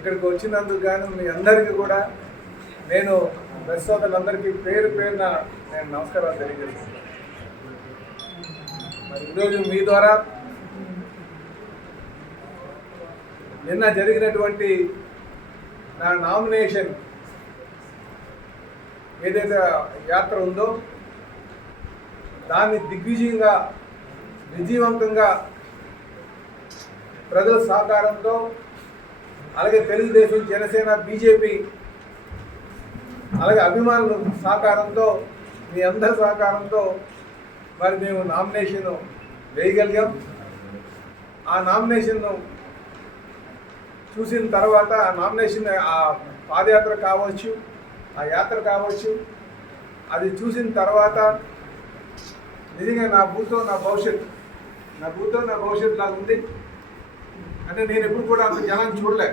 ఇక్కడికి వచ్చినందుకు గాను మీ అందరికీ కూడా నేను ప్రెస్ సోదరులందరికీ పేరు పేరున నేను నమస్కారాలు తెలియజేస్తున్నాను. మరి ఈరోజు మీ ద్వారా నిన్న జరిగినటువంటి నా నామినేషన్ ఏదైతే యాత్ర ఉందో దాన్ని దిగ్విజయంగా విజయవంతంగా ప్రజల సహకారంతో అలాగే తెలుగుదేశం జనసేన బీజేపీ అలాగే అభిమానుల సహకారంతో మీ అందరి సహకారంతో మరి మేము నామినేషన్ వేయగలిగాం. ఆ నామినేషన్ను చూసిన తర్వాత ఆ నామినేషన్ ఆ పాదయాత్ర కావచ్చు ఆ యాత్ర కావచ్చు అది చూసిన తర్వాత నిజంగా నా భూతో నా భవిష్యత్ నా భూతో నా భవిష్యత్ నాకు ఉంది అంటే నేను ఎప్పుడు కూడా అంత జనాన్ని చూడలే.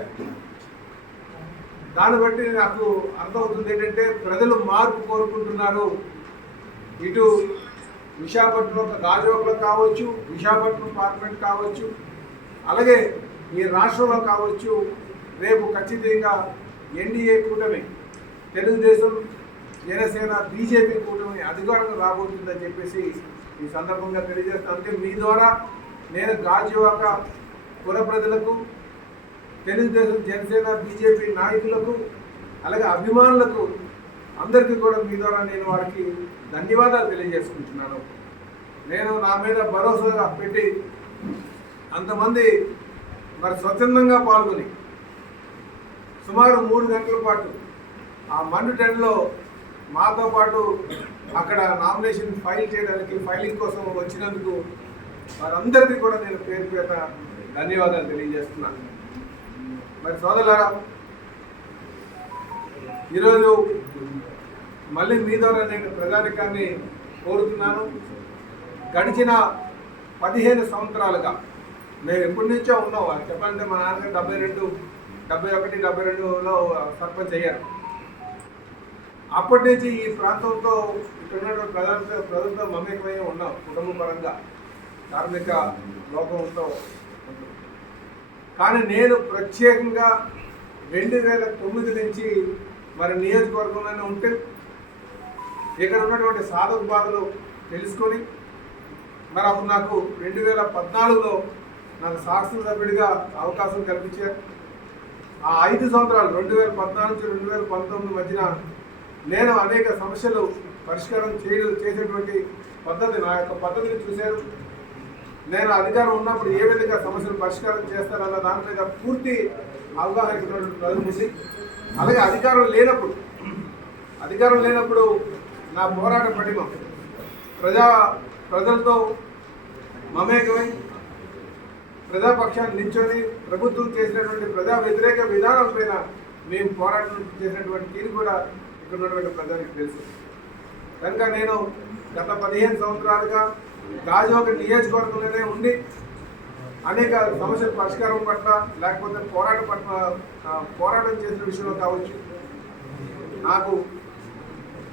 దాన్ని బట్టి నాకు అర్థమవుతుంది ఏంటంటే ప్రజలు మార్పు కోరుకుంటున్నారు. ఇటు విశాఖపట్నం గాజువాకలో కావచ్చు విశాఖపట్నం పార్లమెంట్ కావచ్చు అలాగే ఈ రాష్ట్రంలో కావచ్చు రేపు ఖచ్చితంగా ఎన్డీఏ కూటమి తెలుగుదేశం జనసేన బీజేపీ కూటమి అధికారంలో రాబోతుందని చెప్పేసి ఈ సందర్భంగా తెలియజేస్తాను అంటే మీ ద్వారా నేను గాజువాక పుర ప్రజలకు తెలుగుదేశం జనసేన బీజేపీ నాయకులకు అలాగే అభిమానులకు అందరికీ కూడా మీ ద్వారా నేను వారికి ధన్యవాదాలు తెలియజేసుకుంటున్నాను. నేను నా మీద భరోసాగా పెట్టి అంతమంది మరి స్వచ్ఛందంగా పాల్గొని సుమారు మూడు గంటల పాటు ఆ మండు టెన్లో మాతో పాటు అక్కడ నామినేషన్ ఫైల్ చేయడానికి ఫైలింగ్ కోసం వచ్చినందుకు వారందరికీ కూడా నేను పేరు పేరున ధన్యవాదాలు తెలియజేస్తున్నాను. మరి సోదరులారా ఈరోజు మళ్ళీ మీ ద్వారా నేను ప్రజానికాన్ని కోరుతున్నాను. గడిచిన పదిహేను సంవత్సరాలుగా మేము ఎప్పటి నుంచో ఉన్నాం. అది చెప్పాలంటే మా నాన్నగారు డెబ్బై రెండు డెబ్బై ఒకటి డెబ్బై రెండులో సర్పంచ్ అయ్యారు. అప్పటి నుంచి ఈ ప్రాంతంతో ఇక్కడ ఉన్నటువంటి ప్రజలతో ప్రజలతో మమేకమై ఉన్నాం కుటుంబ పరంగా కార్మిక లోకంతో. కానీ నేను ప్రత్యేకంగా రెండు వేల తొమ్మిది నుంచి మరి నియోజకవర్గంలోనే ఉంటే ఇక్కడ ఉన్నటువంటి సాధక బాధలు తెలుసుకొని మరి అప్పుడు నాకు రెండు వేల పద్నాలుగులో నాకు శాసనసభ్యుడిగా అవకాశం కల్పించారు. ఆ ఐదు సంవత్సరాలు రెండు వేల పద్నాలుగు నుంచి రెండు వేల పంతొమ్మిది మధ్యన నేను అనేక సమస్యలు పరిష్కారం చేయ చేసేటువంటి పద్ధతి నా యొక్క పద్ధతిని చూశారు. నేను అధికారం ఉన్నప్పుడు ఏ విధంగా సమస్యలు పరిష్కారం చేస్తారన్న దాని మీద పూర్తి అవగాహన ఉన్నటువంటి ప్రజలు అలాగే అధికారం లేనప్పుడు అధికారం లేనప్పుడు నా పోరాట పటిమ ప్రజా ప్రజలతో మమేకమై ప్రజాపక్షాన్ని నిల్చొని ప్రభుత్వం చేసినటువంటి ప్రజా వ్యతిరేక విధానం పైన మేము పోరాటం చేసినటువంటి తీరు కూడా ఇక్కడ ఉన్నటువంటి ప్రజలకు తెలుసు. కనుక నేను గత పదిహేను సంవత్సరాలుగా గాజువాక నియోజకవర్గంలోనే ఉండి అనేక సమస్యల పరిష్కారం పట్ల లేకపోతే పోరాట పట్ల పోరాటం చేసిన విషయంలో కావచ్చు నాకు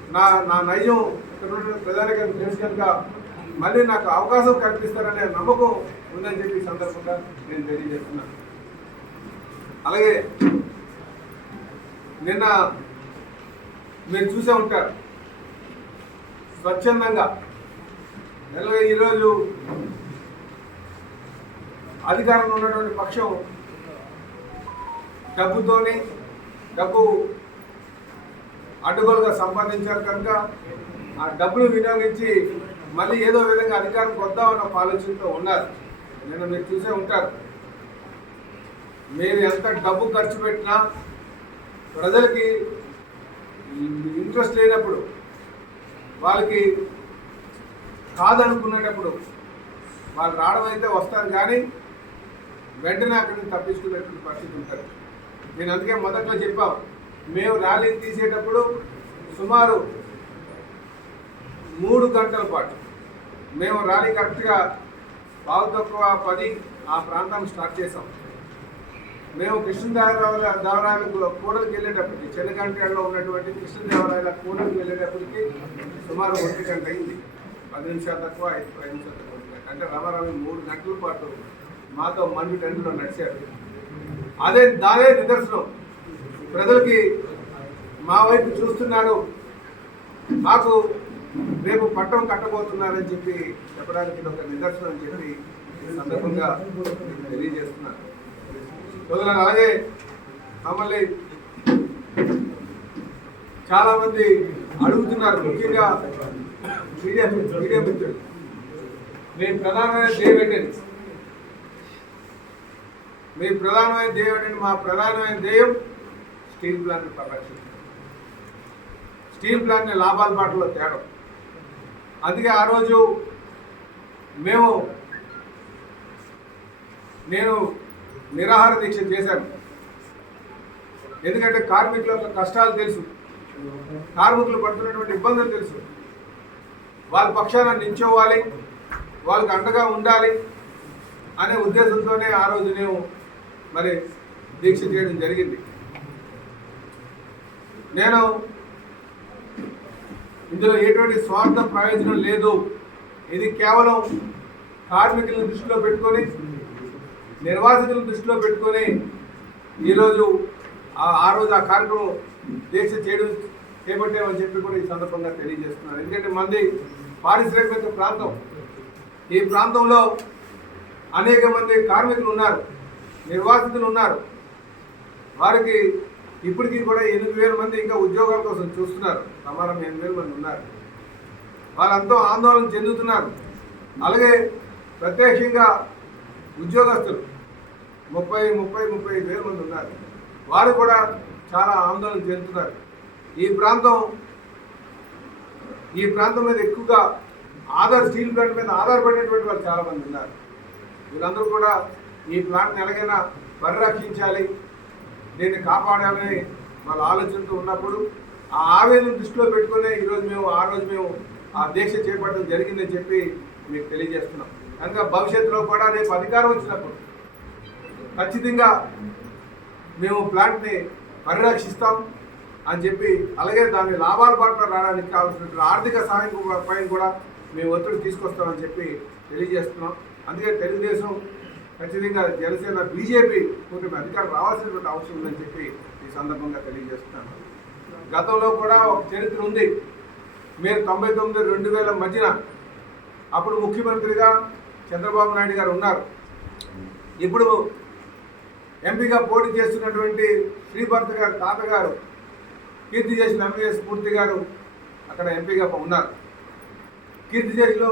నా నా నైజం ఇక్కడ ఉన్నటువంటి ప్రజానికి తెలుసు కనుక మళ్ళీ నాకు అవకాశం కల్పిస్తారనే నమ్మకం ఉందని చెప్పి సందర్భంగా నేను తెలియజేస్తున్నాను. అలాగే నిన్న మీరు చూసే ఉంటారు స్వచ్ఛందంగా అలాగే ఈరోజు అధికారంలో ఉన్నటువంటి పక్షం డబ్బుతోనే డబ్బు అడ్డుగోలుగా సంపాదించారు కనుక ఆ డబ్బును వినియోగించి మళ్ళీ ఏదో విధంగా అధికారం వద్దామన్న ఆలోచనతో ఉన్నారు. నేను మీరు చూసే ఉంటారు. మీరు ఎంత డబ్బు ఖర్చు పెట్టినా ప్రజలకి ఇంట్రెస్ట్ లేనప్పుడు వాళ్ళకి కాదనుకునేటప్పుడు వాళ్ళు రావడం అయితే వస్తారు కానీ వెంటనే అక్కడి నుంచి తప్పించుకునేటువంటి పరిస్థితి ఉంటుంది. నేను అందుకే మొదట్లో చెప్పాం మేము ర్యాలీ తీసేటప్పుడు సుమారు మూడు గంటల పాటు మేము ర్యాలీ కరెక్ట్గా పావు తక్కువ పది ఆ ప్రాంతాన్ని స్టార్ట్ చేసాం. మేము కృష్ణదేవరాయల దేవరాయలకు కూడలికి వెళ్ళేటప్పటికి చెన్నగంటలో ఉన్నటువంటి కృష్ణదేవరాయల కూడలికి వెళ్ళేటప్పటికి సుమారు ఒంటి గంట అయింది. పది నిమిషాలు తక్కువ ఐదు పది నిమిషాలు తక్కువ అంటే రమారామి మూడు గంటల పాటు మాతో మనిషి టెంట్లో నడిచారు అదే దానే నిదర్శనం. ప్రజలకి మా వైపు చూస్తున్నారు మాకు రేపు పట్టం కట్టబోతున్నారని చెప్పి చెప్పడానికి ఇది ఒక నిదర్శనం అని చెప్పి సందర్భంగా నేను తెలియజేస్తున్నాను అలాగే మమ్మల్ని చాలామంది అడుగుతున్నారు. ముఖ్యంగా మీడియా మీడియా ప్రధానమైన ధ్యేయం మీ ప్రధానమైన ధ్యేయం ఏంటంటే మా ప్రధానమైన ధ్యేయం స్టీల్ ప్లాంట్ పరిరక్షించడం స్టీల్ ప్లాంట్ని లాభాల బాటలో తేడం. అందుకే ఆ రోజు మేము నేను నిరాహార దీక్ష చేశాను. ఎందుకంటే కార్మికుల కష్టాలు తెలుసు. కార్మికులు పడుతున్నటువంటి ఇబ్బందులు తెలుసు. వాళ్ళ పక్షాన నించోవాలి వాళ్ళకి అండగా ఉండాలి అనే ఉద్దేశంతోనే ఆ రోజు నేను మరి దీక్ష చేయడం జరిగింది. నేను ఇందులో ఎటువంటి స్వార్థ ప్రయోజనం లేదు. ఇది కేవలం కార్మికులను దృష్టిలో పెట్టుకొని నిర్వాసితులను దృష్టిలో పెట్టుకొని ఈరోజు ఆ- ఆ రోజు ఆ కార్యక్రమం దీక్ష చేయడం చేపట్టామని చెప్పి కూడా ఈ సందర్భంగా తెలియజేస్తున్నారు. ఎందుకంటే మంది పారిశ్రామిక ప్రాంతం ఈ ప్రాంతంలో అనేక మంది కార్మికులు ఉన్నారు నిర్వాసితులు ఉన్నారు. వారికి ఇప్పటికీ కూడా ఎనిమిది వేల మంది ఇంకా ఉద్యోగాల కోసం చూస్తున్నారు. సమానం ఎనిమిది వేల మంది ఉన్నారు. వాళ్ళంతా ఆందోళన చెందుతున్నారు. అలాగే ప్రత్యక్షంగా ఉద్యోగస్తులు ముప్పై ముప్పై ముప్పై ఐదు వేల మంది ఉన్నారు. వారు కూడా చాలా ఆందోళన చెందుతున్నారు. ఈ ప్రాంతం ఈ ప్రాంతం మీద ఎక్కువగా ఆధార్ స్టీల్ ప్లాంట్ మీద ఆధారపడినటువంటి వాళ్ళు చాలామంది ఉన్నారు. వీళ్ళందరూ కూడా ఈ ప్లాంట్ని ఎలాగైనా పరిరక్షించాలి దీన్ని కాపాడాలని వాళ్ళ ఆలోచనతో ఉన్నప్పుడు ఆ ఆవేదన దృష్టిలో పెట్టుకునే ఈరోజు మేము ఆ రోజు మేము ఆ దీక్ష చేపట్టడం జరిగిందని చెప్పి మీకు తెలియజేస్తున్నాం. కనుక భవిష్యత్తులో కూడా రేపు అధికారం వచ్చినప్పుడు ఖచ్చితంగా మేము ప్లాంట్ని పరిరక్షిస్తాం. అని చెప్పి అలాగే దాని లాభాల పట్ల రావడానికి కావాల్సినటువంటి ఆర్థిక సహాయం కూడా- పైన కూడా మేము ఒత్తిడి తీసుకొస్తామని చెప్పి తెలియజేస్తున్నాం. అందుకే తెలుగుదేశం ఖచ్చితంగా జనసేన బీజేపీ కూటమి అధికారం రావాల్సినటువంటి అవసరం ఉందని చెప్పి ఈ సందర్భంగా తెలియజేస్తున్నాను. గతంలో కూడా ఒక చరిత్ర ఉంది. మీరు తొంభై తొమ్మిది రెండు వేల మధ్యన అప్పుడు ముఖ్యమంత్రిగా చంద్రబాబు నాయుడు గారు ఉన్నారు. ఇప్పుడు ఎంపీగా పోటీ చేస్తున్నటువంటి శ్రీభర్త గారు తాతగారు కీర్తి చేసిన ఎంపీఎస్ పూర్తి గారు అక్కడ ఎంపీగా ఉన్నారు. కీర్తి చేసిలో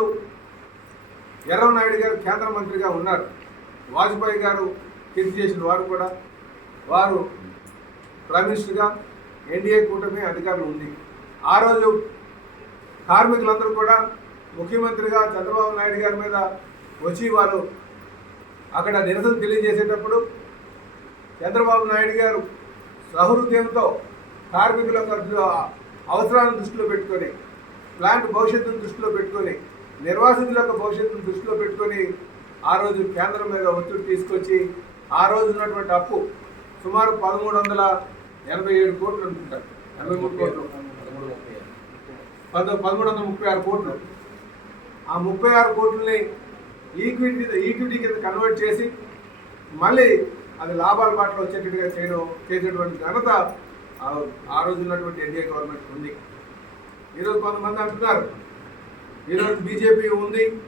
ఎర్రనాయుడు గారు కేంద్ర మంత్రిగా ఉన్నారు. వాజ్పేయి గారు కీర్తి చేసిన వారు కూడా. వారు ప్రైమ్ మినిస్టర్గా ఎన్డీఏ కూటమి అధికారులు ఉంది ఆ రోజు కార్మికులందరూ కూడా ముఖ్యమంత్రిగా చంద్రబాబు నాయుడు గారి మీద వచ్చి వారు అక్కడ నిరసన తెలియజేసేటప్పుడు చంద్రబాబు నాయుడు గారు సహృదయంతో కార్మికుల అవసరాలను దృష్టిలో పెట్టుకొని ప్లాంట్ భవిష్యత్తును దృష్టిలో పెట్టుకొని నిర్వాసితుల యొక్క భవిష్యత్తును దృష్టిలో పెట్టుకొని ఆ రోజు కేంద్రం మీద ఒత్తిడి తీసుకొచ్చి ఆ రోజు ఉన్నటువంటి అప్పు సుమారు పదమూడు వందల ఎనభై ఏడు కోట్లు అనుకుంటారు ఎనభై మూడు కోట్లు. పద పదమూడు వందల ముప్పై ఆరు కోట్లు. ఆ ముప్పై ఆరు కోట్లని ఈక్విటీ ఈక్విటీ కింద కన్వర్ట్ చేసి మళ్ళీ అది లాభాల బాటలో వచ్చేటట్టుగా చేయడం చేసేటువంటి ఘనత ఆ- రోజు ఉన్నటువంటి ఎన్డీఏ గవర్నమెంట్ ఉంది. ఈరోజు కొంతమంది అంటున్నారు ఈరోజు బీజేపీ ఉంది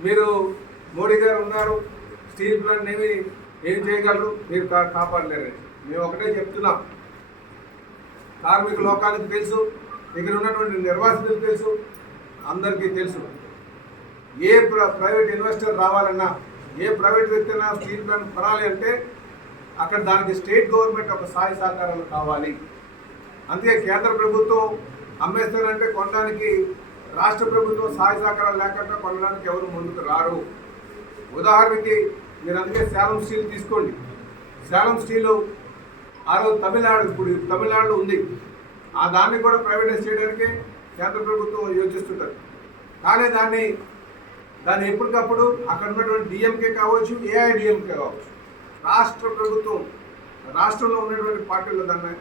మీరు మోడీ గారు ఉన్నారు స్టీల్ ప్లాంట్ ఏమి ఏం చేయగలరు మీరు కా కాపాడలేరని మేము ఒకటే చెప్తున్నాం. కార్మిక లోకానికి తెలుసు ఇక్కడ ఉన్నటువంటి నిర్వాసితులకు తెలుసు అందరికీ తెలుసు. ఏ ప్ర- ప్రైవేట్ ఇన్వెస్టర్ రావాలన్నా ఏ ప్రైవేట్ వ్యక్తి అయినా స్టీల్ ప్లాంట్ కొనాలి అంటే అక్కడ దానికి స్టేట్ గవర్నమెంట్ ఒక సాయి సహకారాలు కావాలి. అందుకే కేంద్ర ప్రభుత్వం అమ్మేస్తానంటే కొనడానికి రాష్ట్ర ప్రభుత్వం సహాయ సహకారాలు లేకుండా కొనడానికి ఎవరు ముందుకు రారు. ఉదాహరణకి మీరు అందుకే శాలం స్టీల్ తీసుకోండి. శాలం స్టీలు ఆ రోజు తమిళనాడు ఇప్పుడు తమిళనాడులో ఉంది. ఆ దాన్ని కూడా ప్రైవేటైజ్ చేయడానికి కేంద్ర ప్రభుత్వం యోచిస్తుంటారు కానీ దాన్ని దాన్ని ఎప్పటికప్పుడు అక్కడ ఉన్నటువంటి డిఎంకే కావచ్చు ఏఐడిఎంకే కావచ్చు రాష్ట్ర ప్రభుత్వం రాష్ట్రంలో ఉన్నటువంటి పార్టీలు దాన్ని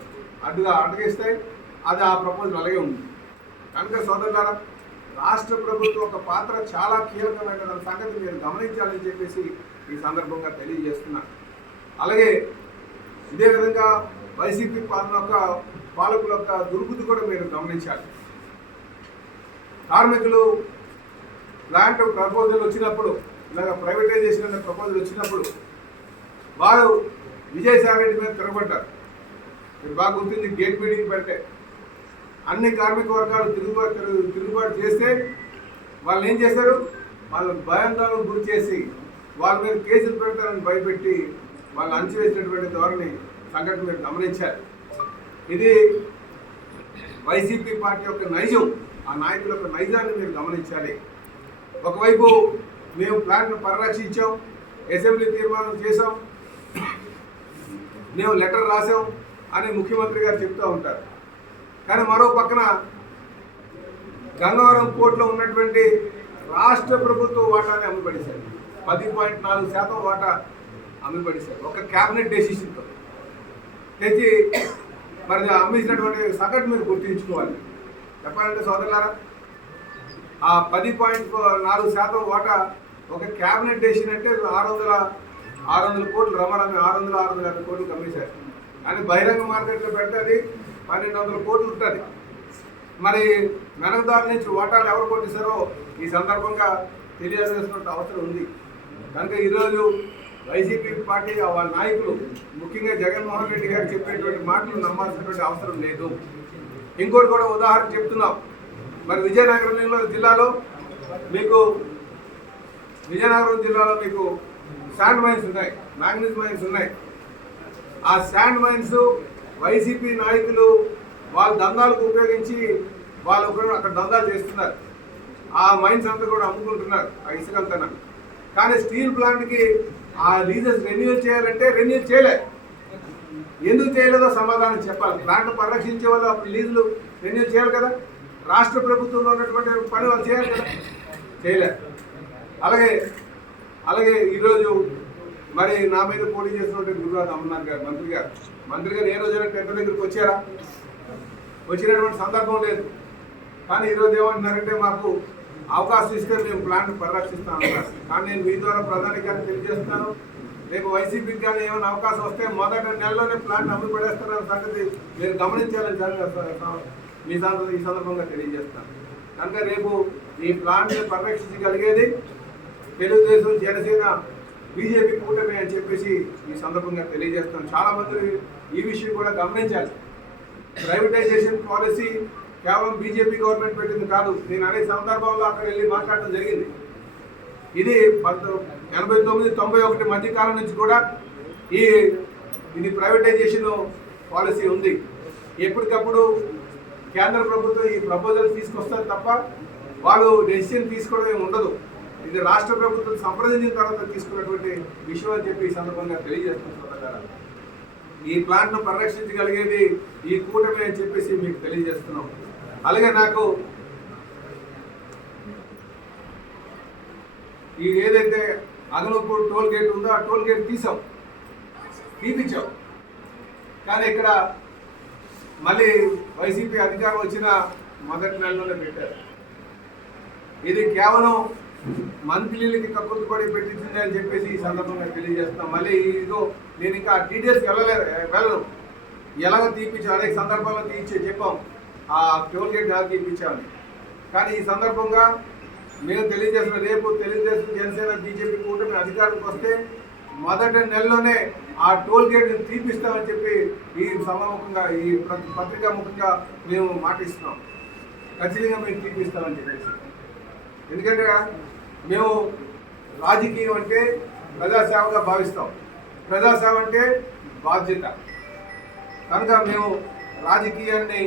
అడ్డుగా అడ్డగిస్తాయి. అది ఆ ప్రపోజల్ అలాగే ఉంది. కనుక సోదరులారా రాష్ట్ర ప్రభుత్వం ఒక పాత్ర చాలా కీలకమైన సంగతి మీరు గమనించాలని చెప్పేసి ఈ సందర్భంగా తెలియజేస్తున్నాను. అలాగే ఇదే విధంగా వైసీపీ పాలన యొక్క పాలకుల యొక్క దుర్బుద్ధి కూడా మీరు గమనించాలి. కార్మికులు ప్లాంట్ ప్రపోజల్ వచ్చినప్పుడు ఇలాగ ప్రైవేటైజేషన్ అనే ప్రపోజల్ వచ్చినప్పుడు వారు విజయసాయి రెడ్డి మీద తిరగబడ్డారు. మీరు బాగా గుర్తుంది గేట్ మీటింగ్ పెట్టే అన్ని కార్మిక వర్గాలు తిరుగుబాటు తిరుగుబాటు చేస్తే వాళ్ళు ఏం చేశారు? వాళ్ళని భయాందోళన గురి చేసి వాళ్ళ మీద కేసులు పెడతారని భయపెట్టి వాళ్ళు అంచివేసినటువంటి ధోరణి సంఘటన మీరు గమనించారు. ఇది వైసీపీ పార్టీ యొక్క నైజం. ఆ నాయకుల యొక్క నైజాన్ని మీరు గమనించాలి. ఒకవైపు మేము ప్లాన్ను పరిరక్షించాం అసెంబ్లీ తీర్మానం చేసాం మేము లెటర్ రాసాం అని ముఖ్యమంత్రి గారు చెప్తూ ఉంటారు. కానీ మరో పక్కన గంగవరం కోర్టులో ఉన్నటువంటి రాష్ట్ర ప్రభుత్వ వాటాని అమలుపడేశారు. పది పాయింట్ నాలుగు శాతం వాటా అమలుపడేశారు. ఒక క్యాబినెట్ డెసిషన్తో. తెచ్చి మరి అమ్మేసినటువంటి సగటు మీరు గుర్తించుకోవాలి. చెప్పాలంటే సోదరులారా ఆ పది పాయింట్ నాలుగు శాతం వాటా ఒక క్యాబినెట్ డెసిషన్ అంటే ఆరు వందల ఆరు వందల కోట్లు రమారమి ఆరు వందల ఆరు వందల యాభై కోట్లు కమ్మేశారు కానీ బహిరంగ మార్కెట్లో పెడితే అది పన్నెండు వందల కోట్లు ఉంటుంది. మరి వెనకదారి నుంచి ఓటాలు ఎవరు కొట్టేశారో ఈ సందర్భంగా తెలియజేసినట్టు అవసరం ఉంది. కనుక ఈరోజు వైసీపీ పార్టీ వాళ్ళ నాయకులు ముఖ్యంగా జగన్మోహన్ రెడ్డి గారు చెప్పేటువంటి మాటలు నమ్మాల్సినటువంటి అవసరం లేదు. ఇంకోటి కూడా ఉదాహరణ చెప్తున్నాం. మరి విజయనగరం జిల్లాలో మీకు విజయనగరం జిల్లాలో మీకు శాండ్ మైన్స్ ఉన్నాయి మ్యాంగనీస్ మైన్స్ ఉన్నాయి. ఆ శాండ్ మైన్స్ వైసీపీ నాయకులు వాళ్ళ దందాలకు ఉపయోగించి వాళ్ళు ఒకరు అక్కడ దందాలు చేస్తున్నారు. ఆ మైన్స్ అంతా కూడా అమ్ముకుంటున్నారు ఆ ఇసుకంతా కానీ స్టీల్ ప్లాంట్కి ఆ లీజెస్ రెన్యూల్ చేయాలంటే రెన్యూల్ చేయలేదు ఎందుకు చేయలేదో సమాధానం చెప్పాలి. ప్లాంట్ పరిరక్షించే వాళ్ళు అప్పుడు లీజులు రెన్యూల్ చేయాలి కదా. రాష్ట్ర ప్రభుత్వంలో ఉన్నటువంటి పని వాళ్ళు చేయాలి కదా. చేయలేదు అలాగే అలాగే ఈరోజు మరి నా మీద పోటీ చేసినటువంటి గురురాజ్ అమర్నాథ్ గారు మంత్రి గారు. మంత్రి గారు ఏ రోజైనా టెంట్ దగ్గరికి వచ్చారా? వచ్చినటువంటి సందర్భం లేదు. కానీ ఈరోజు ఏమంటున్నారంటే మాకు అవకాశం ఇస్తే మేము ప్లాంట్ పరిరక్షిస్తాను అన్నారు. కానీ నేను మీ ద్వారా ప్రధాని గారిని తెలియజేస్తున్నాను. రేపు వైసీపీకి కానీ ఏమైనా అవకాశం వస్తే మొదటి నెలలోనే ప్లాంట్ అమలు పడేస్తారన్న సంగతి మీరు గమనించాలని మీ సందర్భం ఈ సందర్భంగా తెలియజేస్తాను. కనుక రేపు ఈ ప్లాంట్ని పరిరక్షించగలిగేది తెలుగుదేశం జనసేన బీజేపీ కూటమి అని చెప్పేసి ఈ సందర్భంగా తెలియజేస్తాను చాలా మంది ఈ విషయం కూడా గమనించాలి. ప్రైవేటైజేషన్ పాలసీ కేవలం బీజేపీ గవర్నమెంట్ పెట్టింది కాదు. నేను అనే సందర్భంలో అక్కడ వెళ్ళి మాట్లాడడం జరిగింది. ఇది ఎనభై తొమ్మిది తొంభై ఒకటి మధ్య కాలం నుంచి కూడా ఈ ఇది ప్రైవేటైజేషన్ పాలసీ ఉంది. ఎప్పటికప్పుడు కేంద్ర ప్రభుత్వం ఈ ప్రపోజల్ తీసుకొస్తారు తప్ప వాళ్ళు డెసిషన్ తీసుకోవడం ఉండదు. ఇది రాష్ట్ర ప్రభుత్వం సంప్రదించిన తర్వాత తీసుకున్నటువంటి విషయం అని చెప్పి ఈ సందర్భంగా తెలియజేస్తున్నాం ఈ ప్లాంట్ను పరిరక్షించగలిగేది ఈ కూటమి అని చెప్పేసి మీకు తెలియజేస్తున్నాం. అలాగే నాకు ఇది ఏదైతే అగలపూర్ టోల్ గేట్ ఉందో ఆ టోల్ గేట్ తీసాం. తీపిచ్చాం. కానీ ఇక్కడ మళ్ళీ వైసీపీ అధికారం వచ్చిన మొదటి నెలలోనే పెట్టారు. ఇది కేవలం మంత్లీలకి కక్కుర్తి పడి పెట్టించింది అని చెప్పేసి ఈ సందర్భంగా తెలియజేస్తాం మళ్ళీ ఇదో నేను ఇంకా డీటెయిల్స్ వెళ్ళలేదు వెళ్ళను. ఎలాగ తీపిచ్చాం అనేక సందర్భాల్లో తీయించే చెప్పాం. ఆ టోల్ గేట్ ఎలా తీపిచ్చామని. కానీ ఈ సందర్భంగా మేము తెలియజేసిన రేపు తెలుగుదేశం జనసేన బీజేపీ కూటమి అధికారంకి వస్తే మొదటి నెలలోనే ఆ టోల్ గేట్ తీపిస్తామని చెప్పి ఈ సభాముఖంగా ఈ పత్రికా ముఖంగా మేము మాటిస్తున్నాం. ఖచ్చితంగా మేము తీపిస్తామని చెప్పేసి. ఎందుకంటే మేము రాజకీయం అంటే ప్రజాసేవగా భావిస్తాం. ప్రజాసేవ అంటే బాధ్యత. కనుక మేము రాజకీయాన్ని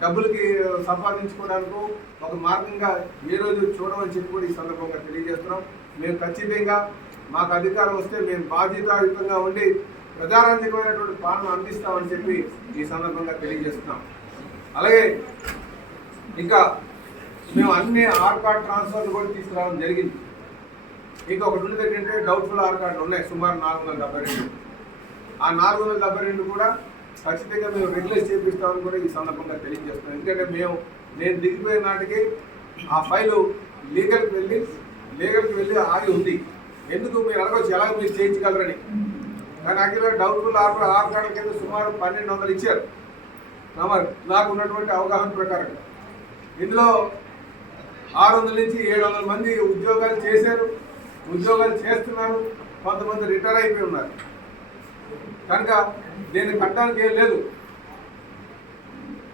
డబ్బులకి సంపాదించుకోవడానికి ఒక మార్గంగా ఏ రోజు చూడమని చెప్పి కూడా ఈ సందర్భంగా తెలియజేస్తున్నాం. మేము ఖచ్చితంగా మాకు అధికారం వస్తే మేము బాధ్యతాయుతంగా ఉండి ప్రజారంజకమైనటువంటి పాలన అందిస్తామని చెప్పి ఈ సందర్భంగా తెలియజేస్తున్నాం. అలాగే ఇంకా మేము అన్ని ఆర్ కార్డ్ ట్రాన్స్ఫర్లు కూడా తీసుకురావడం జరిగింది. ఇంకా ఒకటి ఉన్నది ఏంటంటే డౌట్ఫుల్ ఆర్ కార్డులు ఉన్నాయి సుమారు నాలుగు వందల డెబ్బై రెండు. ఆ నాలుగు వందల డెబ్బై రెండు కూడా ఖచ్చితంగా మేము రెగ్యులైజ్ చేపిస్తామని కూడా ఈ సందర్భంగా తెలియజేస్తున్నాం. ఎందుకంటే మేము నేను దిగిపోయిన నాటికి ఆ ఫైలు లీగల్కి వెళ్ళి లీగల్కి వెళ్ళి ఆగి ఉంది. ఎందుకు? మీరు అడగచ్చు ఎలా మీరు చేయించగలరని. కానీ అఖిల డౌట్ఫుల్ ఆర్ ఆర్ కార్డుల కింద సుమారు పన్నెండు వందలు ఇచ్చారు. నాకు ఉన్నటువంటి అవగాహన ప్రకారం. ఇందులో ఆరు వందల నుంచి ఏడు వందల మంది ఉద్యోగాలు చేశారు. ఉద్యోగాలు చేస్తున్నారు. కొంతమంది రిటైర్ అయిపోయి ఉన్నారు. కనుక దీన్ని కట్టడానికి ఏం లేదు.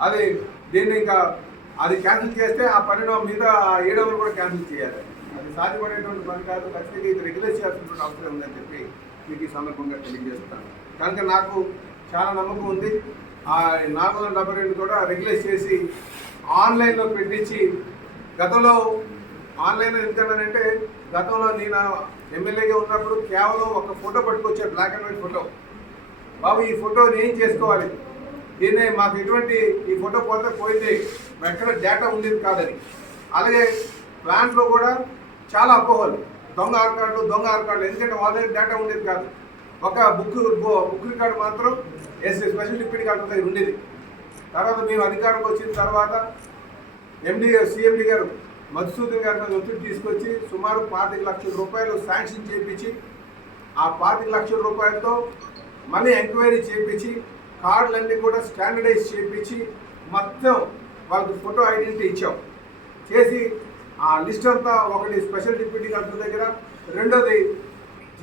అది దీన్ని ఇంకా అది క్యాన్సిల్ చేస్తే ఆ పన్నెండు మీద ఆ ఏడు వందలు కూడా క్యాన్సిల్ చేయాలి. అది సాధ్యపడేటువంటి పని కాదు. ఖచ్చితంగా ఇది రెగ్యులేట్ చేయాల్సినటువంటి అవసరం ఉందని చెప్పి మీకు ఈ సందర్భంగా తెలియజేస్తాను కనుక నాకు చాలా నమ్మకం ఉంది. ఆ నాలుగు వందల డెబ్బై రెండు కూడా రెగ్యులేట్ చేసి ఆన్లైన్లో పెట్టించి గతంలో ఆన్లైన్ ఎందుకన్నానంటే గతంలో నేను ఎమ్మెల్యేగా ఉన్నప్పుడు కేవలం ఒక ఫోటో పట్టుకొచ్చే బ్లాక్ అండ్ వైట్ ఫోటో. బాబు ఈ ఫోటో ఏం చేసుకోవాలి. దీన్ని మాకు ఎటువంటి ఈ ఫోటో పోతే పోయింది. ఎక్కడ డేటా ఉండేది కాదని. అలాగే ప్లాంట్లో కూడా చాలా అపోహలు దొంగ ఆర్ దొంగ ఆర్ ఎందుకంటే వాళ్ళ దగ్గర డేటా ఉండేది కాదు. ఒక బుక్ బుక్ రికార్డు మాత్రం ఎస్ స్పెషల్ డిప్యూటీ కార్డు ఉండేది. తర్వాత మేము అధికారంకి వచ్చిన తర్వాత ఎండి సిఎండి గారు మధుసూదన్ గారి మీద ఒత్తిడి తీసుకొచ్చి సుమారు పాతిక లక్షల రూపాయలు శాంక్షన్ చేయించి ఆ పాతిక లక్షల రూపాయలతో మనీ ఎంక్వైరీ చేయించి కార్డులన్నీ కూడా స్టాండర్డైజ్ చేయించి మొత్తం వాళ్ళకి ఫోటో ఐడెంటిటీ ఇచ్చాం. చేసి ఆ లిస్ట్ అంతా ఒకటి స్పెషల్ డిప్యూటీ కలెక్టర్ దగ్గర రెండోది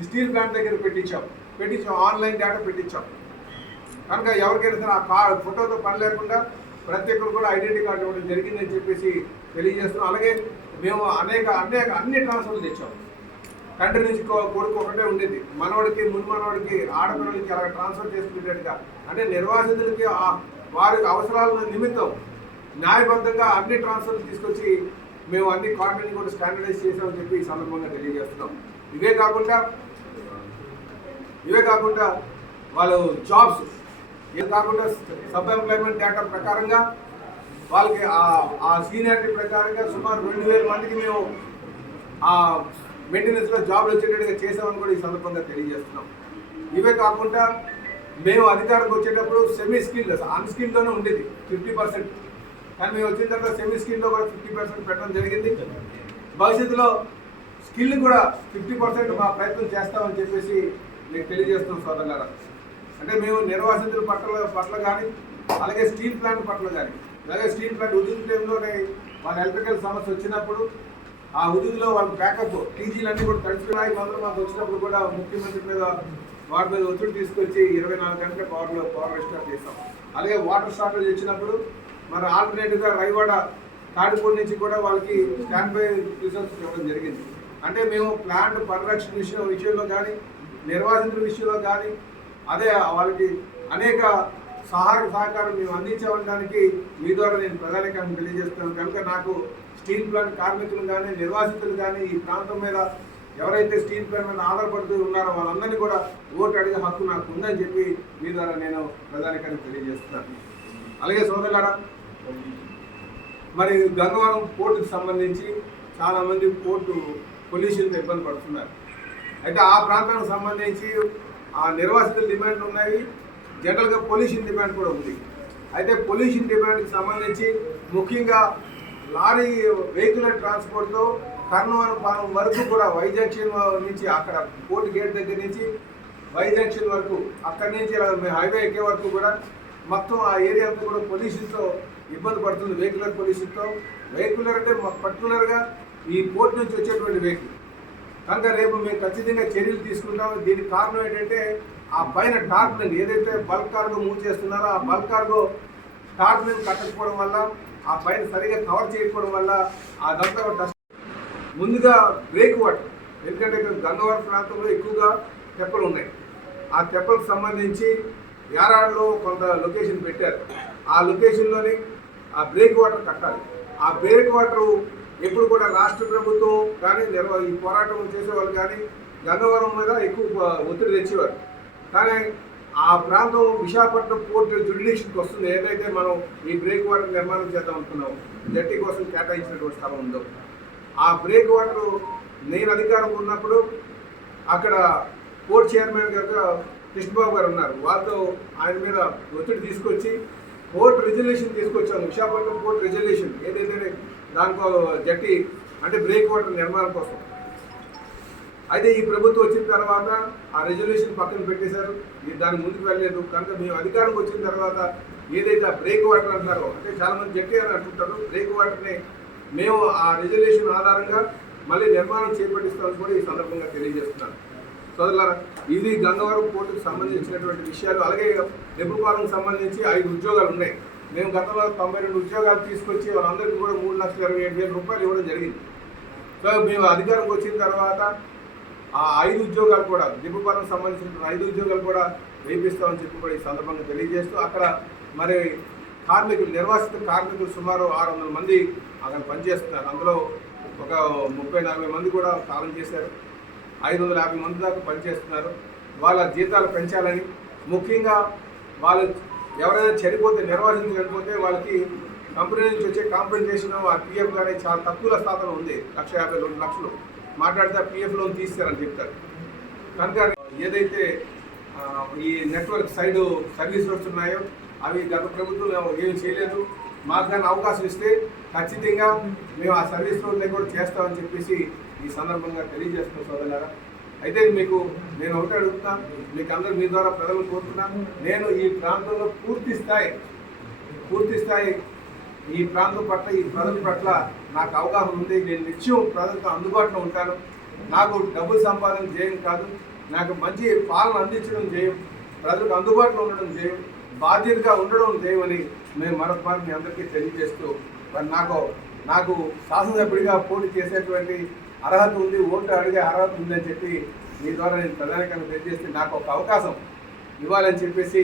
స్టీల్ ప్లాంట్ దగ్గర పెట్టించాం. పెట్టించాం ఆన్లైన్ డేటా పెట్టించాం. కనుక ఎవరికైనా సరే ఆ కార్డు ఫోటోతో పని లేకుండా ప్రతి ఒక్కరు కూడా ఐడెంటిటీ కార్డు ఇవ్వడం జరిగిందని చెప్పేసి తెలియజేస్తున్నాం. అలాగే మేము అనేక అనేక అన్ని ట్రాన్స్ఫర్లు తెచ్చాము తండ్రి నుంచి కొడుకు ఒకటే ఉండేది. మనవాడికి మున్మనవాడికి ఆడపిల్లలకి అలా ట్రాన్స్ఫర్ చేసుకునేట్టుగా అంటే నిర్వాసితులకి వారి అవసరాల నిమిత్తం న్యాయబద్ధంగా అన్ని ట్రాన్స్ఫర్లు తీసుకొచ్చి మేము అన్ని కార్డుని కూడా స్టాండర్డైజ్ చేసామని చెప్పి ఈ సందర్భంగా తెలియజేస్తున్నాం. ఇవే కాకుండా ఇవే కాకుండా వాళ్ళు జాబ్స్ ఏం కాకుండా సబ్ ఎంప్లాయ్మెంట్ డేటా ప్రకారంగా వాళ్ళకి ఆ- సీనియారిటీ ప్రకారంగా సుమారు రెండు వేల మందికి మేము ఆ మెయింటెనెన్స్లో జాబ్లు వచ్చేటట్టుగా చేసామని కూడా ఈ సందర్భంగా తెలియజేస్తున్నాం. ఇవే కాకుండా మేము అధికారంకి వచ్చేటప్పుడు సెమీ స్కిల్ అన్స్కిల్లోనే ఉండేది ఫిఫ్టీ పర్సెంట్ కానీ మేము వచ్చిన తర్వాత సెమీ స్కిల్లో కూడా ఫిఫ్టీ పర్సెంట్ పెట్టడం జరిగింది. భవిష్యత్తులో స్కిల్ కూడా ఫిఫ్టీ పర్సెంట్ మా ప్రయత్నం చేస్తామని చెప్పేసి మీకు తెలియజేస్తున్నాం సోదరులారా. అంటే మేము నిర్వాసితుల పట్ల పట్ల కానీ అలాగే స్టీల్ ప్లాంట్ పట్ల కానీ. అలాగే స్టీల్ ప్లాంట్ ఉద్యోగ టైంలోనే వాళ్ళ ఎలక్ట్రికల్ సమస్య వచ్చినప్పుడు ఆ ఉద్యోగంలో వాళ్ళ బ్యాకప్ టీజీలన్నీ కూడా తడుచుకున్నాయి మొదలు మాకు వచ్చినప్పుడు కూడా ముఖ్యమంత్రి మీద వాటి మీద ఒత్తిడి తీసుకొచ్చి ఇరవై నాలుగు గంటల పవర్లో పవర్ రెస్టార్ట్ చేస్తాం అలాగే వాటర్ షార్టేజ్ వచ్చినప్పుడు మరి ఆల్టర్నేటివ్గా రైవాడ తాడిపూడి నుంచి కూడా వాళ్ళకి స్టాండ్ బై రిసోర్సెస్ ఇవ్వడం జరిగింది. అంటే మేము ప్లాంట్ పరిరక్షణ విషయం విషయంలో కానీ నిర్వాసితుల విషయంలో కానీ అదే వాళ్ళకి అనేక సహాయ సహకారం మేము అందించడానికి మీ ద్వారా నేను ప్రధానికంగా తెలియజేస్తున్నాను కనుక నాకు స్టీల్ ప్లాంట్ కార్మికులు కానీ నిర్వాసితులు కానీ ఈ ప్రాంతం మీద ఎవరైతే స్టీల్ ప్లాంట్ మీద ఆధారపడుతూ ఉన్నారో వాళ్ళందరినీ కూడా ఓటు అడిగే హక్కు నాకు ఉందని చెప్పి మీ ద్వారా నేను ప్రధానికంగా తెలియజేస్తున్నాను. అలాగే సోదరులారా మరి గంగవరం పోర్టుకు సంబంధించి చాలామంది పోర్టు పొల్యూషన్తో ఇబ్బంది పడుతున్నారు. అయితే ఆ ప్రాంతానికి సంబంధించి ఆ నిర్వాసితుల డిమాండ్ ఉన్నాయి. జనరల్గా పొల్యూషన్ డిమాండ్ కూడా ఉంది. అయితే పొల్యూషన్ డిమాండ్కి సంబంధించి ముఖ్యంగా లారీ వెహికల్ ట్రాన్స్పోర్ట్తో కర్నూలు వరకు కూడా వై జంక్షన్ నుంచి అక్కడ పోర్ట్ గేట్ దగ్గర నుంచి వై జంక్షన్ వరకు అక్కడి నుంచి హైవే ఎక్కే వరకు కూడా మొత్తం ఆ ఏరియా అంతా కూడా పొల్యూషన్తో ఇబ్బంది పడుతుంది. వెహికులర్ పొల్యూషన్తో వెహికులర్ అంటే పర్టికులర్గా ఈ పోర్ట్ నుంచి వచ్చేటువంటి వెహికల్ కనుక రేపు మేము ఖచ్చితంగా చర్యలు తీసుకుంటాము దీనికి కారణం ఏంటంటే ఆ పైన టార్క్ ఏదైతే బల్క్ కార్గో మూవ్ చేస్తున్నారో ఆ బల్క్ కార్గో టార్క్ కట్టకపోవడం వల్ల ఆ పైన సరిగా కవర్ చేయకపోవడం వల్ల అదంతా డస్ట్ ముందుగా బ్రేక్ వాటర్ ఎందుకంటే ఇక్కడ గంగవరం ప్రాంతంలో ఎక్కువగా తెప్పలు ఉన్నాయి. ఆ తెప్పలకు సంబంధించి యారాడలో కొంత లొకేషన్ పెట్టారు. ఆ లొకేషన్లోని ఆ బ్రేక్ వాటర్ కట్టాలి. ఆ బ్రేక్ వాటర్ ఎప్పుడు కూడా రాష్ట్ర ప్రభుత్వం కానీ నిర్వ ఈ పోరాటం చేసేవాళ్ళు కానీ గంగవరం మీద ఎక్కువ ఒత్తిడి తెచ్చేవారు. కానీ ఆ ప్రాంతం విశాఖపట్నం పోర్ట్ జ్యుడిషియల్కి వస్తుంది. ఏదైతే మనం ఈ బ్రేక్ వాటర్ నిర్మాణం చేద్దాం అనుకున్నాం జట్టి కోసం కేటాయించినటువంటి స్థలం ఉందో ఆ బ్రేక్ వాటర్ నేను అధికారం ఉన్నప్పుడు అక్కడ పోర్ట్ చైర్మన్ గారు కృష్ణబాబు గారు ఉన్నారు. వాళ్ళతో ఆయన మీద ఒత్తిడి తీసుకొచ్చి పోర్ట్ రిజల్యూషన్ తీసుకొచ్చాము. విశాఖపట్నం పోర్ట్ రిజల్యూషన్ ఏదైతే దానికో జట్టి అంటే బ్రేక్ వాటర్ నిర్మాణం కోసం. అయితే ఈ ప్రభుత్వం వచ్చిన తర్వాత ఆ రెజల్యూషన్ పక్కన పెట్టేశారు. ఈ దాని ముందుకు వెళ్ళలేదు. కనుక మేము అధికారం వచ్చిన తర్వాత ఏదైతే ఆ బ్రేక్ వాటర్ అంటారో అంటే చాలామంది జట్టి అని అంటుంటారు బ్రేక్ వాటర్ని మేము ఆ రెజల్యూషన్ ఆధారంగా మళ్ళీ నిర్మాణం చేపట్టిస్తామని కూడా ఈ సందర్భంగా తెలియజేస్తున్నాను సోదరులారా ఇది గంగవరం పోర్టుకు సంబంధించినటువంటి విషయాలు. అలాగే డెబ్బుపాలెంకు సంబంధించి ఐదు ఉద్యోగాలు ఉన్నాయి. మేము గతంలో తొంభై రెండు ఉద్యోగాలు తీసుకొచ్చి వాళ్ళందరికీ కూడా మూడు లక్షల ఇరవై ఏడు వేల రూపాయలు ఇవ్వడం జరిగింది. సో మేము అధికారంకి వచ్చిన తర్వాత ఆ ఐదు ఉద్యోగాలు కూడా దిబ్బపాలెం సంబంధించిన ఐదు ఉద్యోగాలు కూడా వేపిస్తామని చెప్పి కూడా ఈ సందర్భంగా తెలియజేస్తూ అక్కడ మరి కార్మికులు నిర్వాసిత కార్మికులు సుమారు ఆరు వందల మంది అక్కడ పనిచేస్తున్నారు. అందులో ఒక ముప్పై నలభై మంది కూడా కాలం చేశారు. ఐదు వందల యాభై మంది దాకా పనిచేస్తున్నారు. వాళ్ళ జీతాలు పెంచాలని ముఖ్యంగా వాళ్ళు ఎవరైనా చనిపోతే నిర్వహించి చనిపోతే వాళ్ళకి కంపెనీ నుంచి వచ్చే కాంపెన్సేషన్ ఆ పిఎఫ్ కానీ చాలా తక్కువ శాతం ఉంది. లక్ష యాభై రెండు లక్షలు. మాట్లాడితే ఆ పిఎఫ్ లోన్ తీస్తారని చెప్తారు. కనుక ఏదైతే ఈ నెట్వర్క్ సైడ్ సర్వీస్ వస్తున్నాయో అవి గత ప్రభుత్వం ఏమి చేయలేదు. మాకు కానీ అవకాశం ఇస్తే ఖచ్చితంగా మేము ఆ సర్వీస్ రోడ్లే కూడా చేస్తామని చెప్పేసి ఈ సందర్భంగా తెలియజేస్తున్నాం సోదరులారా. అయితే మీకు నేను ఒకటి అడుగుతున్నాను మీకు అందరూ మీ ద్వారా ప్రజలు కోరుతున్నాను నేను ఈ ప్రాంతంలో పూర్తి స్థాయి పూర్తి స్థాయి ఈ ప్రాంతం పట్ల ఈ ప్రజల పట్ల నాకు అవగాహన ఉంది. నేను నిత్యం ప్రజలకు అందుబాటులో ఉంటాను. నాకు డబ్బులు సంపాదన చేయం కాదు. నాకు మంచి పాలన అందించడం చేయం ప్రజలకు అందుబాటులో ఉండడం చేయం బాధ్యతగా ఉండడం చేయమని మేము మరొకసారి మీ అందరికీ తెలియజేస్తూ మరి నాకు నాకు శాసనసభ్యుడిగా పోటీ చేసేటువంటి అర్హత ఉంది ఓటు అడిగే అర్హత ఉందని చెప్పి మీ ద్వారా నేను ప్రధానికంగా తెలియజేస్తే నాకు ఒక అవకాశం ఇవ్వాలని చెప్పేసి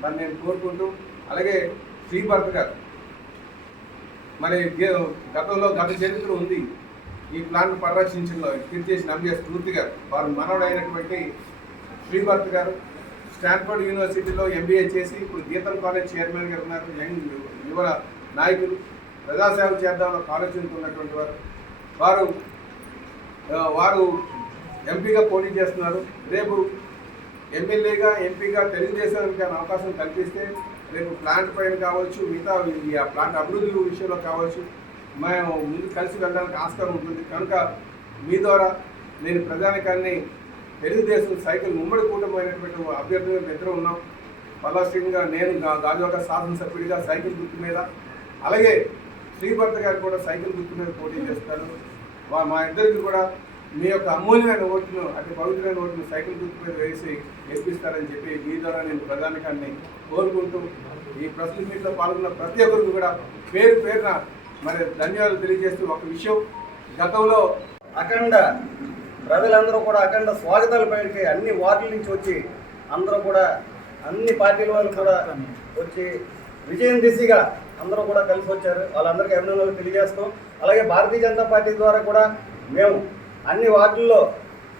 మరి నేను కోరుకుంటూ అలాగే శ్రీభర్త గారు మరి గే- గతంలో గత చరిత్ర ఉంది. ఈ ప్లాన్ పరిరక్షించడంలో కీర్తిచేసి నమ్మే స్ఫూర్తి గారు వారు మనవడైనటువంటి శ్రీభర్త గారు స్టాన్ఫర్డ్ యూనివర్సిటీలో ఎంబీఏ చేసి ఇప్పుడు గీతం కాలేజ్ చైర్మన్ గారు ఉన్నారు యంగ్ యువ నాయకులు ప్రజాసేవ చేద్దామన్న ఆలోచనతో ఉన్నటువంటి వారు. వారు వారు ఎంపీగా పోటీ చేస్తున్నారు. రేపు ఎమ్మెల్యేగా ఎంపీగా తెలుగుదేశానికి అవకాశం కల్పిస్తే రేపు ప్లాంట్ పైన కావచ్చు మిగతా ఈ ఆ ప్లాంట్ అభివృద్ధి విషయంలో కావచ్చు మేము ముందు కలిసి వెళ్ళడానికి ఆస్కారం ఉంటుంది. కనుక మీ ద్వారా నేను ప్రధానికాన్ని తెలుగుదేశం సైకిల్ ఉమ్మడి కూటమైనటువంటి అభ్యర్థులు మేము ఇద్దరు ఉన్నాం. పల్లాశ్రీగా నేను గా- గాజువాక శాసనసభ్యుడిగా సైకిల్ గుర్తు మీద అలాగే శ్రీభర్త గారు కూడా సైకిల్ గుర్తు మీద పోటీ చేస్తారు. మా ఇద్దరికి కూడా మీ యొక్క అమూల్యమైన ఓటును అతి పవిత్రమైన ఓటును సైకిల్ గుర్తు మీద వేసి గెలిపిస్తారని చెప్పి మీ ద్వారా నేను ప్రధానికాన్ని కోరుకుంటూ ఈ ప్రెస్ మీట్లో పాల్గొన్న ప్రతి ఒక్కరికి కూడా పేరు పేరున మరి ధన్యవాదాలు తెలియజేస్తూ ఒక విషయం. గతంలో అఖండ ప్రజలందరూ కూడా అఖండ స్వాగతాలు పలికి అన్ని వార్డుల నుంచి వచ్చి అందరూ కూడా అన్ని పార్టీల వాళ్ళు కూడా వచ్చి విజయం దిశగా అందరూ కూడా కలిసి వచ్చారు. వాళ్ళందరికీ అభినందనలు తెలియజేస్తాం అలాగే భారతీయ జనతా పార్టీ ద్వారా కూడా మేము అన్ని వార్డుల్లో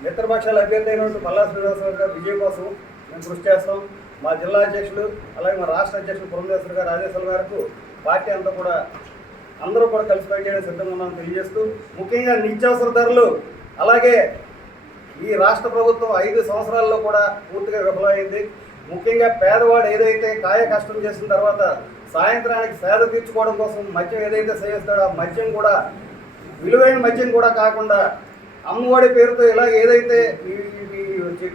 మిత్రపక్షాల అభ్యర్థి అయినటువంటి మల్లా శ్రీనివాసరావు గారి విజయం కోసం మేము కృషి చేస్తాం. మా జిల్లా అధ్యక్షులు అలాగే మా రాష్ట్ర అధ్యక్షులు పురంధేశ్వర గారు రాజేశ్వర మేరకు పార్టీ అంతా కూడా అందరూ కూడా కలిసి పనిచేయడానికి సిద్ధంగా ఉన్నామని తెలియజేస్తూ ముఖ్యంగా నిత్యావసర ధరలు అలాగే ఈ రాష్ట్ర ప్రభుత్వం ఐదు సంవత్సరాల్లో కూడా పూర్తిగా విఫలమైంది. ముఖ్యంగా పేదవాడు ఏదైతే కాయ కష్టం చేసిన తర్వాత సాయంత్రానికి సేద తీర్చుకోవడం కోసం మద్యం ఏదైతే సేవిస్తాడో ఆ మద్యం కూడా విలువైన మద్యం కూడా కాకుండా అమ్మఒడి పేరుతో ఇలా ఏదైతే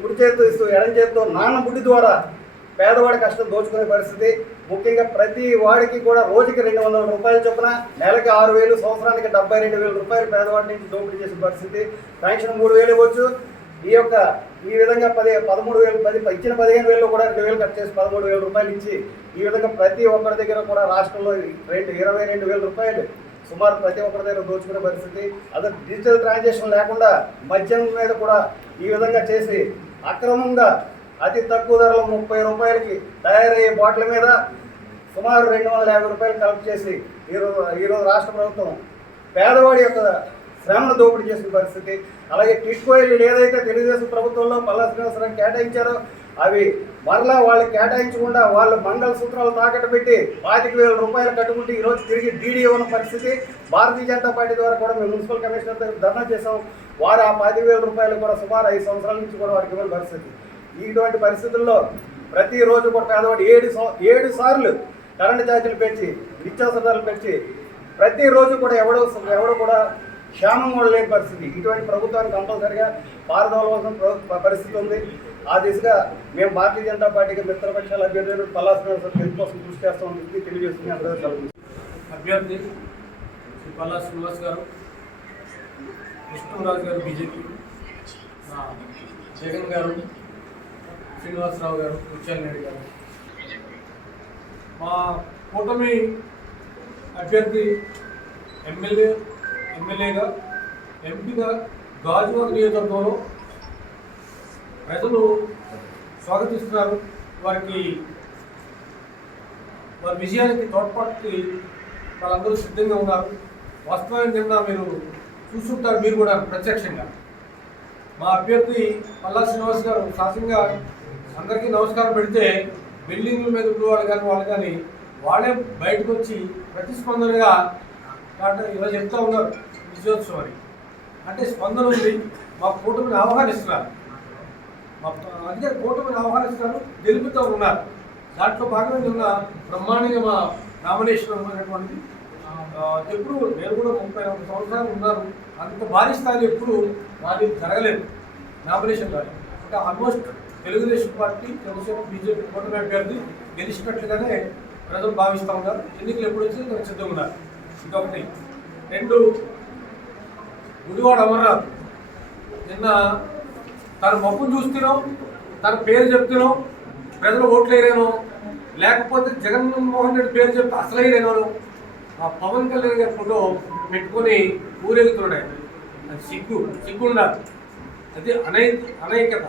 కుడి చేతితో ఇస్తూ ఎడం చేతితో నాన్న బుడ్డి ద్వారా పేదవాడి కష్టం దోచుకునే పరిస్థితి. ముఖ్యంగా ప్రతి వాడికి కూడా రోజుకి రెండు వందల రూపాయలు చొప్పున నెలకి ఆరు వేలు సంవత్సరానికి డెబ్బై రెండు వేల రూపాయలు పేదవాడి నుంచి దోపిడీ చేసే పరిస్థితి. పెన్షన్ మూడు వేలు ఇవ్వచ్చు. ఈ యొక్క ఈ విధంగా పది పదమూడు వేలు పది ఇచ్చిన పదిహేను వేలు కూడా రెండు వేలు కట్ చేసి పదమూడు వేల రూపాయలు ఇచ్చి ఈ విధంగా ప్రతి ఒక్కరి దగ్గర కూడా రాష్ట్రంలో రెండు ఇరవై రెండు వేల రూపాయలు సుమారు ప్రతి ఒక్కరి దగ్గర దోచుకునే పరిస్థితి. అదే డిజిటల్ ట్రాన్సాక్షన్ లేకుండా మద్యం మీద కూడా ఈ విధంగా చేసి అక్రమంగా అతి తక్కువ ధరలో ముప్పై రూపాయలకి తయారయ్యే బాటిల్ మీద సుమారు రెండు వందల యాభై రూపాయలు కలెక్ట్ చేసి ఈరోజు ఈరోజు రాష్ట్ర ప్రభుత్వం పేదవాడి యొక్క శ్రమను దోపిడీ చేసిన పరిస్థితి. అలాగే టిట్కోయిలు ఏదైతే తెలుగుదేశం ప్రభుత్వంలో పల్లా శ్రీనివాసరావు కేటాయించారో అవి మరలా వాళ్ళు కేటాయించకుండా వాళ్ళు మంగళ సూత్రాలు తాకట్టు పెట్టి పాతిక వేల రూపాయలు కట్టుకుంటే ఈరోజు తిరిగి డీడీ ఉన్న పరిస్థితి. భారతీయ జనతా పార్టీ ద్వారా కూడా మేము మున్సిపల్ కమిషనర్ దగ్గర ధర్నా చేసాం వారు ఆ పాతిక వేల రూపాయలు కూడా సుమారు ఐదు సంవత్సరాల నుంచి కూడా వారికి ఇవ్వని పరిస్థితి. ఇటువంటి పరిస్థితుల్లో ప్రతిరోజు కూడా పేదవాడు ఏడు ఏడు సార్లు కరెంటు ఛార్జీలు పెంచి నిత్యావసర ధరలు పెంచి ప్రతిరోజు కూడా ఎవడో ఎవడో కూడా క్షేమం కూడా లేని పరిస్థితి. ఇటువంటి ప్రభుత్వానికి కంపల్సరిగా పారదోలవలసిన పరిస్థితి ఉంది. ఆ దిశగా మేము భారతీయ జనతా పార్టీకి మిత్రపక్షాల అభ్యర్థులు పల్లాసిన గెలుపు కోసం కృషి చేస్తామని తెలియజేస్తుంది అందరూ సెలవు అభ్యర్థి శ్రీ పల్లా శ్రీనివాస్ గారు కృష్ణరాజు గారు బీజేపీ. జగన్ గారు శ్రీనివాసరావు గారు నాయుడు గారు. మా కూటమి అభ్యర్థి ఎమ్మెల్యే ఎమ్మెల్యేగా ఎంపీగా గాజువాక నియోజకవర్గంలో ప్రజలు స్వాగతిస్తున్నారు. వారికి వారి విజయానికి తోడ్పాటుకి వాళ్ళందరూ సిద్ధంగా ఉన్నారు. వాస్తవాన్ని నిన్న మీరు చూస్తుంటారు మీరు కూడా ప్రత్యక్షంగా. మా అభ్యర్థి పల్లా శ్రీనివాస్ గారు సహజంగా అందరికీ నమస్కారం పెడితే బిల్డింగ్ల మీద ఉన్నవాళ్ళు కానీ వాళ్ళు కానీ వాళ్ళే బయటకు వచ్చి ప్రతిస్పందనగా ఇలా చెప్తా ఉన్నారు. విజయోత్సవం అని అంటే స్పందన ఉంది. మా కూటమిని ఆహ్వానిస్తున్నారు. మా అందుకే కూటమిని ఆహ్వానిస్తున్నారు. గెలుపుతూ ఉన్నారు. దాంట్లో భాగంగా నిన్న బ్రహ్మాండంగా మా నామినేషన్ అనేటువంటిది ఎప్పుడు నేను కూడా ముప్పై ఒక సంవత్సరాలు ఉన్నారు. అంత భారీ స్థాయిలో ఎప్పుడు మాది జరగలేదు. నామినేషన్ కానీ. అంటే almost Telugu Desam party Telugu Desam BJP కూటమి అభ్యర్థి గెలిచినట్లుగానే ప్రజలు భావిస్తూ ఉన్నారు. ఎన్నికలు ఎప్పుడు వచ్చినా సిద్ధంగా ఉన్నారు. ఇదొకటి. రెండు గుడివాడ అమర్నాథ్ నిన్న తన మొప్పును చూస్తున్నాం తన పేరు చెప్తున్నాం ప్రజలు ఓట్లేరేనో లేకపోతే జగన్మోహన్ రెడ్డి పేరు చెప్తే అసలు ఆ పవన్ కళ్యాణ్ గారి ఫోటో పెట్టుకొని ఊరేగుతున్నాడు. ఆయన అది సిగ్గు సిగ్గుండాలి అది అనై అనైక్యత.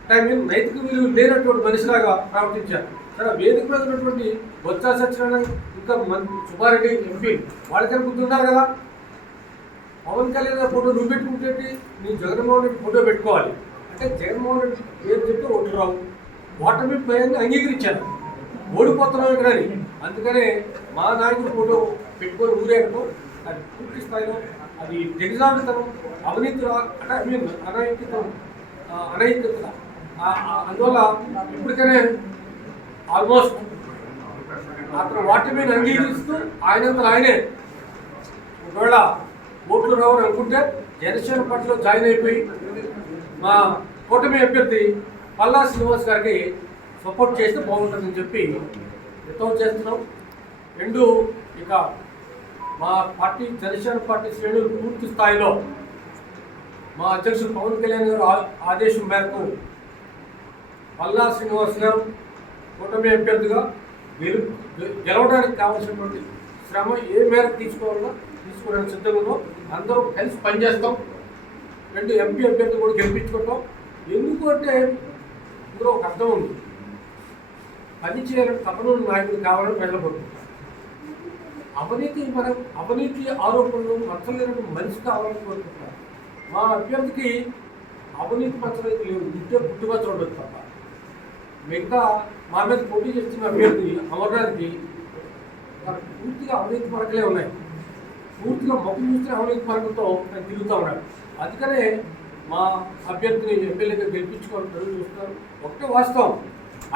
అంటే ఆయన నైతిక విలువ లేనటువంటి మనిషిలాగా ప్రవర్తించారు. సరే వేదిక మీద ఉన్నటువంటి బొత్స సత్యనారాయణ ఇంకా మన సుబ్బారెడ్డి ఎంపీ వాళ్ళకైనా గుర్తుంటారు కదా. పవన్ కళ్యాణ్ గారి ఫోటో నువ్వు పెట్టుకుంటే నీ జగన్మోహన్ రెడ్డి ఫోటో పెట్టుకోవాలి. అంటే జగన్మోహన్ రెడ్డి పేరు చెప్పి ఓట్లు రావు ఓటమి భయాన్ని అంగీకరించారు. ఓడిపోతున్నాం ఇక్కడ అని. అందుకనే మా నాయకుడు ఫోటో పెట్టుకొని ఊరేగటం అది పూర్తి స్థాయిలో అది దిగజాడుతనం అవినీతి అంటే ఐ మీన్ అనైతికం అనైతికత. అందువల్ల ఇప్పటికనే ఆల్మోస్ట్ అతను వాటిని అంగీకరిస్తూ ఆయనంతా ఆయనే. ఒకవేళ ఓట్లు రావని అనుకుంటే జనసేన పార్టీలో జాయిన్ అయిపోయి మా కూటమి అభ్యర్థి పల్లా శ్రీనివాస్ గారికి సపోర్ట్ చేస్తే బాగుంటుందని చెప్పి రికవర్ చేస్తున్నాం. రెండు ఇక మా పార్టీ జనసేన పార్టీ శ్రేణులు పూర్తి స్థాయిలో మా అధ్యక్షుడు పవన్ కళ్యాణ్ గారు ఆదేశం మేరకు పల్లా శ్రీనివాస్ గారు కూటమి అభ్యర్థిగా గెలు గెలవడానికి కావాల్సినటువంటి శ్రమ ఏ మేరకు తీసుకోవాలో తీసుకోవడానికి సిద్ధంగా ఉన్నాం. అందరూ కలిసి పనిచేస్తాం. రెండు ఎంపీ అభ్యర్థులు కూడా గెలిపించుకుంటాం. ఎందుకు అంటే ఇందులో ఒక అర్థం ఉంది. పని చేయాలని తపనులు నాయకుడు కావాలని ప్రజలు కోరుకుంటారు. అవినీతి మనం అవినీతి ఆరోపణలు మచ్చలేని మనిషి కావాలని కోరుకుంటారు. మా అభ్యర్థికి అవినీతి మచ్చలేదు లేవు. ఉంటే పుట్టుమచ్చలు ఉండదు తప్ప. మిగతా మా మీద పోటీ చేస్తున్న అభ్యర్థి అమర్నాథ్కి పూర్తిగా అవినీతి పరకలే ఉన్నాయి. పూర్తిగా మొక్క చూస్తే అవినీతి పరకలతో తిరుగుతూ ఉన్నాడు. అందుకనే మా అభ్యర్థిని ఎమ్మెల్యేగా గెలిపించుకోవాలని ప్రజలు చూస్తారు ఒకటే వాస్తవం.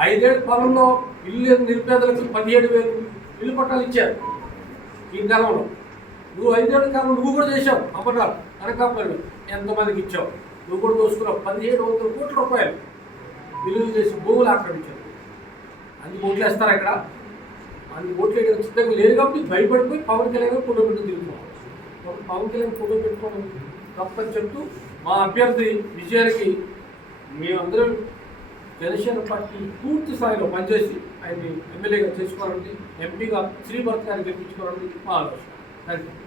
ఐదేళ్ళ కాలంలో ఇల్లు నిరుపేదలకు పదిహేడు వేలు ఇల్లు పట్టాలు ఇచ్చారు ఈ కాలంలో నువ్వు ఐదేళ్ళ కాలం నువ్వు కూడా చేశావు అమర్నాథ్ అనకాపల్లి ఎంతమందికి ఇచ్చావు? నువ్వు కూడా దోసుకున్నావు పదిహేడు వందల కోట్ల రూపాయలు. విలువ చేసి భూములు ఆక్రమించారు. అందుకు ఓట్లు వేస్తారా ఇక్కడ? అందుకు ఓట్లు వేయడానికి సిద్ధంగా లేదు కాబట్టి భయపడిపోయి పవన్ కళ్యాణ్ గారు ఫోటో పెట్టుకుని తిరుగుతున్నాం. కాబట్టి పవన్ కళ్యాణ్ ఫోటో పెట్టుకోవడం తప్పని చెప్తూ మా అభ్యర్థి విజయానికి మేమందరం జనసేన పార్టీ పూర్తి స్థాయిలో పనిచేసి ఆయన్ని ఎమ్మెల్యేగా చేసుకోవాలని ఎంపీగా శ్రీభర్త గారిని గెలిపించుకోవాలని మా ఆలోచన. Thank you